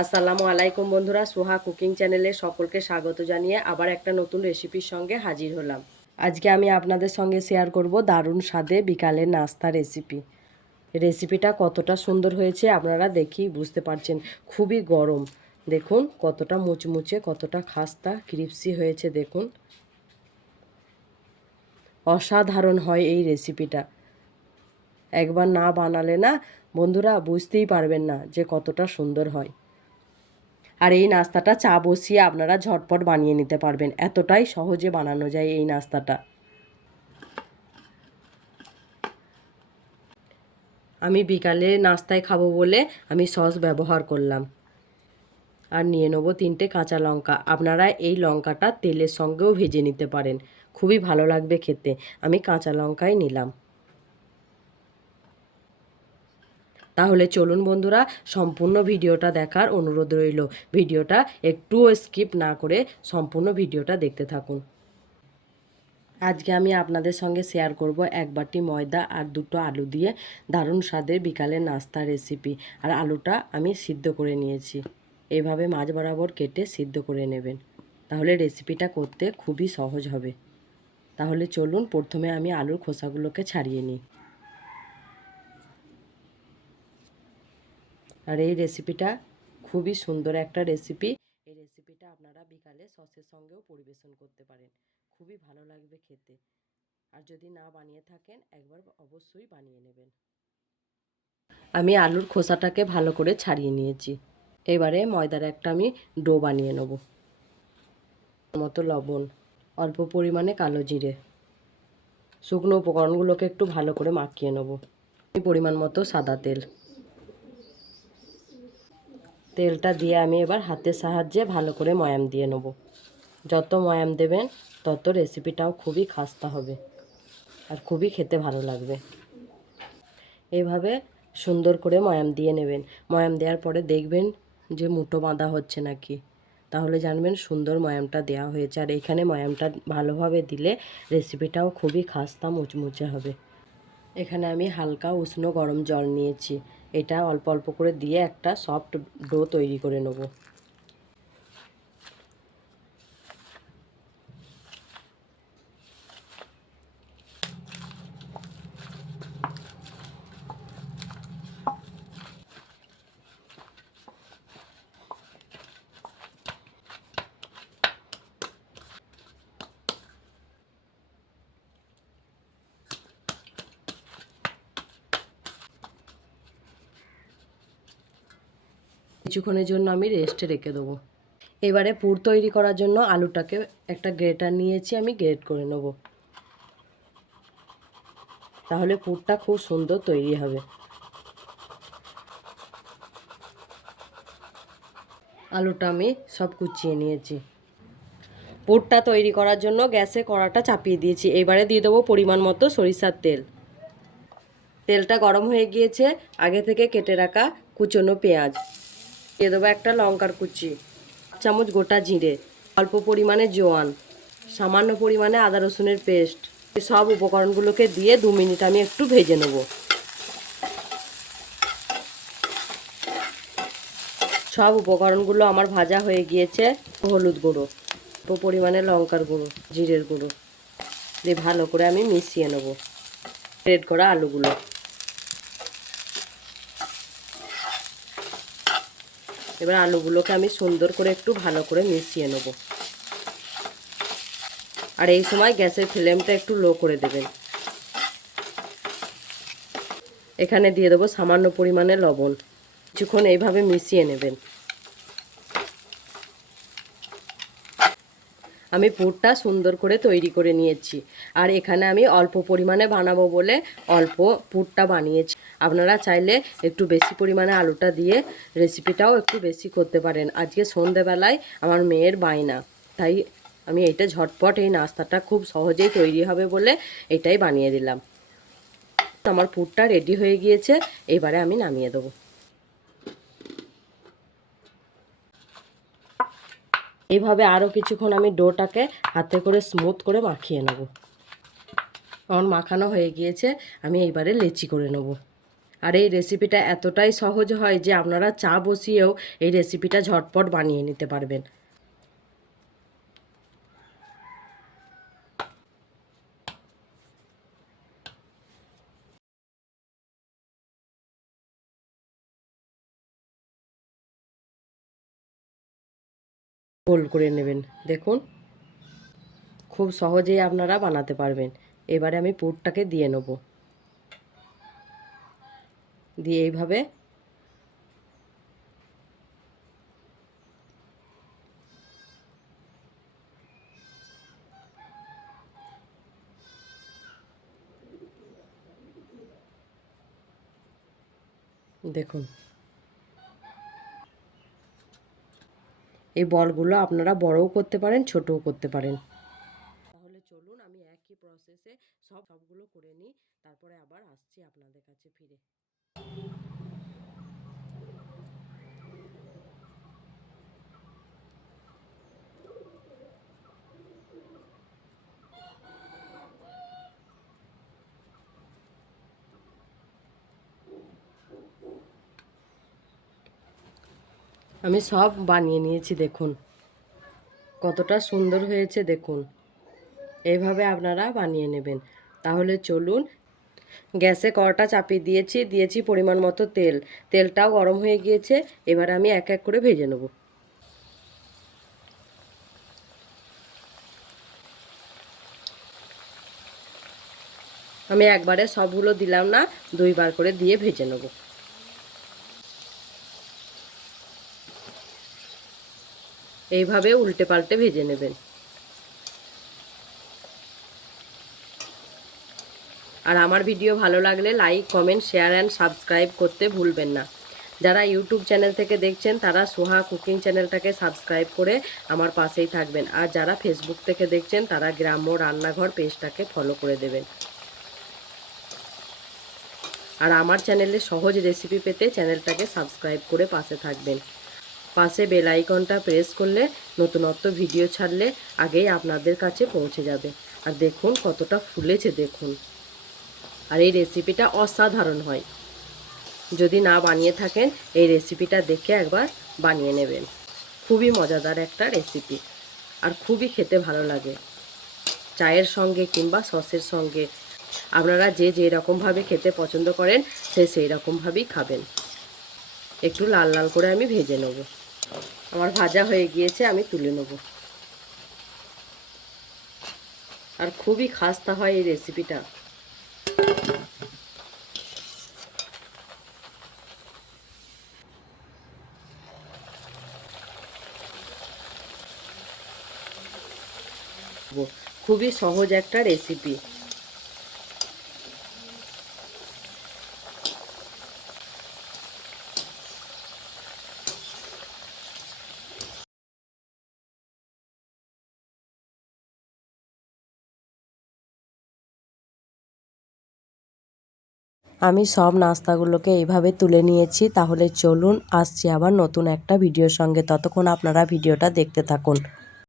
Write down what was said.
আসসালামু আলাইকুম বন্ধুরা, সোহা কুকিং চ্যানেলে সকলকে স্বাগত জানিয়ে আবার একটা নতুন রেসিপির সঙ্গে হাজির হলাম। আজকে আমি আপনাদের সঙ্গে শেয়ার করব দারুণ স্বাদে বিকালের নাস্তা রেসিপি। রেসিপিটা কতটা সুন্দর হয়েছে আপনারা দেখেই বুঝতে পারছেন। খুবই গরম, দেখুন কতটা মুচমুচে, কতটা খাস্তা ক্রিপসি হয়েছে। দেখুন অসাধারণ হয় এই রেসিপিটা। একবার না বানালে না বন্ধুরা বুঝতেই পারবেন না যে কতটা সুন্দর হয়। আর এই নাস্তাটা চা বসিয়ে আপনারা ঝটপট বানিয়ে নিতে পারবেন, এতটাই সহজে বানানো যায় এই নাস্তাটা। আমি বিকালে নাস্তায় খাবো বলে আমি সস ব্যবহার করলাম। আর নিয়ে নেবো 3টে কাঁচা লঙ্কা। আপনারা এই লঙ্কাটা তেলের সঙ্গেও ভেজে নিতে পারেন, খুবই ভালো লাগবে খেতে। আমি কাঁচা লঙ্কাই নিলাম। তাহলে চলুন বন্ধুরা, সম্পূর্ণ ভিডিওটা দেখার অনুরোধ রইল। ভিডিওটা একটুও স্কিপ না করে সম্পূর্ণ ভিডিওটা দেখতে থাকুন। আজকে আমি আপনাদের সঙ্গে শেয়ার করব 1 বাটি ময়দা আর 2টো আলু দিয়ে দারুণ স্বাদের বিকালের নাস্তা রেসিপি। আর আলুটা আমি সিদ্ধ করে নিয়েছি, এভাবে মাঝ বরাবর কেটে সিদ্ধ করে নেবেন, তাহলে রেসিপিটা করতে খুবই সহজ হবে। তাহলে চলুন প্রথমে আমি আলুর খোসাগুলোকে ছাড়িয়ে নিই। আর এই রেসিপিটা খুবই সুন্দর একটা রেসিপি। এই রেসিপিটা আপনারা বিকালে সসের সঙ্গেও পরিবেশন করতে পারেন, খুবই ভালো লাগবে খেতে। আর যদি না বানিয়ে থাকেন একবার অবশ্যই বানিয়ে নেবেন। আমি আলুর খোসাটাকে ভালো করে ছাড়িয়ে নিয়েছি। এবারে ময়দার একটা আমি ডো বানিয়ে নেব। মতো লবণ, অল্প পরিমাণে কালো জিরে, শুকনো উপকরণগুলোকে একটু ভালো করে মাখিয়ে নেব। পরিমাণ মতো সাদা তেল, তেলটা দিয়ে আমি এবার হাতের সাহায্যে ভালো করে ময়াম দিয়ে নেব। যত ময়াম দেবেন তত রেসিপিটাও খুবই খাস্তা হবে আর খুবই খেতে ভালো লাগবে। এইভাবে সুন্দর করে ময়াম দিয়ে নেবেন। ময়াম দেওয়ার পরে দেখবেন যে মুঠো বাঁধা হচ্ছে নাকি, তাহলে জানবেন সুন্দর ময়ামটা দেওয়া হয়েছে। আর এইখানে ময়ামটা ভালোভাবে দিলে রেসিপিটাও খুবই খাস্তা মুচমুচে হবে। এখানে আমি হালকা উষ্ণ গরম জল নিয়েছি, এটা অল্প অল্প করে দিয়ে একটা সফট ডো তৈরি করে নেব। কিছুক্ষণের জন্য আমি রেস্টে রেখে দেবো। এবারে পুর তৈরি করার জন্য আলুটাকে একটা গ্রেটার নিয়েছি, আমি গ্রেট করে নেব, তাহলে পুরটা খুব সুন্দর তৈরি হবে। আলুটা আমি সব কুচিয়ে নিয়েছি। পুরটা তৈরি করার জন্য গ্যাসে কড়াটা চাপিয়ে দিয়েছি। এবারে দিয়ে দেবো পরিমাণ মতো সরিষার তেল। তেলটা গরম হয়ে গিয়েছে, আগে থেকে কেটে রাখা কুচনো পেঁয়াজ দিয়ে দেবো, একটা লঙ্কার কুচি, 1 চামচ গোটা জিরে, অল্প পরিমাণে জোয়ান, সামান্য পরিমাণে আদা রসুনের পেস্ট। সব উপকরণগুলোকে দিয়ে 2 মিনিট আমি একটু ভেজে নেব। সব উপকরণগুলো আমার ভাজা হয়ে গিয়েছে। হলুদ গুঁড়ো, অল্প পরিমাণে লঙ্কার গুঁড়ো, জিরের গুঁড়ো দিয়ে ভালো করে আমি মিশিয়ে নেব গ্রেট করা আলুগুলো। এবার আলুগুলোকে আমি সুন্দর করে একটু ভালো করে মিশিয়ে নেব। আর এই সময় গ্যাসের ফ্লেমটা একটু লো করে দেবেন। এখানে দিয়ে দেবো সামান্য পরিমাণে লবণ। কিছুক্ষণ এইভাবে মিশিয়ে নেবেন। আমি পুরটা সুন্দর করে তৈরি করে নিয়েছি। আর এখানে আমি অল্প পরিমাণে বানাবো বলে অল্প পুরটা বানিয়েছি। আপনারা চাইলে একটু বেশি পরিমাণে আলুটা দিয়ে রেসিপিটাও একটু বেশি করতে পারেন। আজকে সন্ধেবেলায় আমার মেয়ের বায়না, তাই আমি এটা ঝটপট এই নাস্তাটা খুব সহজেই তৈরি হবে বলে এটাই বানিয়ে দিলাম। আমার পুরটা রেডি হয়ে গিয়েছে, এবারে আমি নামিয়ে দেবো। এইভাবে আরও কিছুক্ষণ আমি ডোটাকে হাতে করে স্মুথ করে মাখিয়ে নেব। আমার মাখানো হয়ে গিয়েছে, আমি এইবারে লেচি করে নেব। আর এই রেসিপিটা এতটাই সহজ হয় যে আপনারা চা বসিয়েও এই রেসিপিটা ঝটপট বানিয়ে নিতে পারবেন। গোল করে নেবেন, দেখুন খুব সহজেই আপনারা বানাতে পারবেন। এবারে আমি পুরটাকে দিয়ে নেব, দিয়ে এইভাবে দেখুন এই বলগুলো আপনারা বড়ও করতে পারেন, ছোটও করতে পারেন। তাহলে চলুন আমি একই প্রসেসে সবগুলো করে নিই, তারপরে আবার আসছি আপনাদের কাছে ফিরে। আমি সব বানিয়ে নিয়েছি, দেখুন কতটা সুন্দর হয়েছে দেখুন। এইভাবে আপনারা বানিয়ে নেবেন। তাহলে চলুন, গ্যাসে কড়াটা চাপিয়ে দিয়েছি পরিমাণ মতো তেল। তেলটাও গরম হয়ে গিয়েছে, এবার আমি এক এক করে ভেজে নেব। আমি একবারে সবগুলো দিলাম না, দুইবার করে দিয়ে ভেজে নেব। এইভাবে উল্টে পাল্টে ভেজে নেবেন। আর আমার ভিডিও ভালো লাগলে like, comment, share and subscribe করতে ভুলবেন না। যারা ইউটিউব চ্যানেল থেকে দেখছেন তারা সোহা কুকিং চ্যানেলটাকে সাবস্ক্রাইব করে আমার পাশেই থাকবেন। আর যারা ফেসবুক থেকে দেখছেন তারা গ্রাম্য রান্নাঘর পেজটাকে ফলো করে দেবেন। আর আমার চ্যানেলে সহজ রেসিপি পেতে চ্যানেলটাকে সাবস্ক্রাইব করে পাশে থাকবেন। পাশে বেল আইকনটা প্রেস করলে নতুনত্ব ভিডিও ছাড়লে আগেই আপনাদের কাছে পৌঁছে যাবে। আর দেখুন কতটা ফুলেছে দেখুন। আর এই রেসিপিটা অসাধারণ হয়। যদি না বানিয়ে থাকেন এই রেসিপিটা দেখে একবার বানিয়ে নেবেন। খুবই মজাদার একটা রেসিপি আর খুবই খেতে ভালো লাগে, চায়ের সঙ্গে কিংবা সসের সঙ্গে। আপনারা যে রকমভাবে খেতে পছন্দ করেন সেই রকমভাবেই খাবেন। একটু লাল লাল করে আমি ভেজে নেব। আমার ভাজা হয়ে গিয়েছে, আমি তুলে নেব। আর খুবই খাস্তা হয় এই রেসিপিটা। খুবই সহজ একটা রেসিপি। আমি সব নাস্তাগুলোকে এইভাবে তুলে নিয়েছি। তাহলে চলুন আসছি আবার নতুন একটা ভিডিওর সঙ্গে। ততক্ষণ আপনারা ভিডিওটা দেখতে থাকুন।